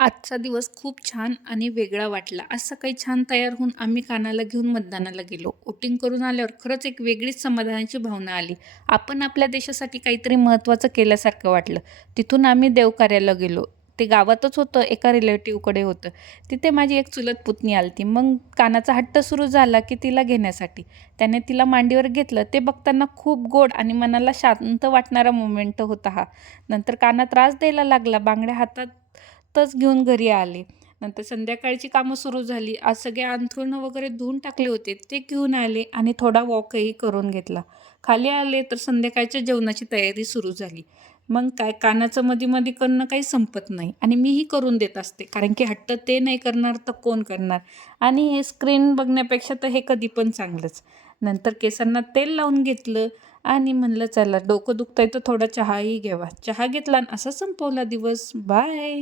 आजचा दिवस खूप छान आणि वेगळा वाटला. आज सकाळी छान तयार होऊन आम्ही कानाला घेऊन मतदानाला गेलो. वोटिंग करून आल्यावर खरंच एक वेगळीच समाधानाची भावना आली. आपण आपल्या देशासाठी काहीतरी महत्त्वाचं केल्यासारखं वाटलं. तिथून आम्ही देवकार्याला गेलो. ते गावातच होतं, एका रिलेटिव्हकडे होतं. तिथे माझी एक चुलत पुतणी आलती. मग कानाचा हट्ट सुरू झाला की तिला घेण्यासाठी. त्याने तिला मांडीवर घेतलं. ते बघताना खूप गोड आणि मनाला शांत वाटणारा मोमेंट होता हा. नंतर काना त्रास द्यायला लागला. बांगड्या हातातच घेऊन घरी आले. नंतर संध्याकाळची कामं सुरू झाली. आज सगळे अंथरुणं वगैरे धुवून टाकले होते. ते घेऊन आले आणि थोडा वॉकही करून घेतला. खाली आले तर संध्याकाळच्या जेवणाची तयारी सुरू झाली. मग काय कानाचं मध्ये-मध्ये करणं काही संपत नाही आणि मीही करून देत असते. कारण की हट्ट ते नाही करणार तर कोण करणार? आणि हे स्क्रीन बघण्यापेक्षा तर हे कधी पण चांगलंच. नंतर केसांना तेल लावून घेतलं आणि म्हणलं चला डोकं दुखतंय तर थोडा चहाही घ्यावा. चहा घेतला आणि असा संपवला दिवस. बाय.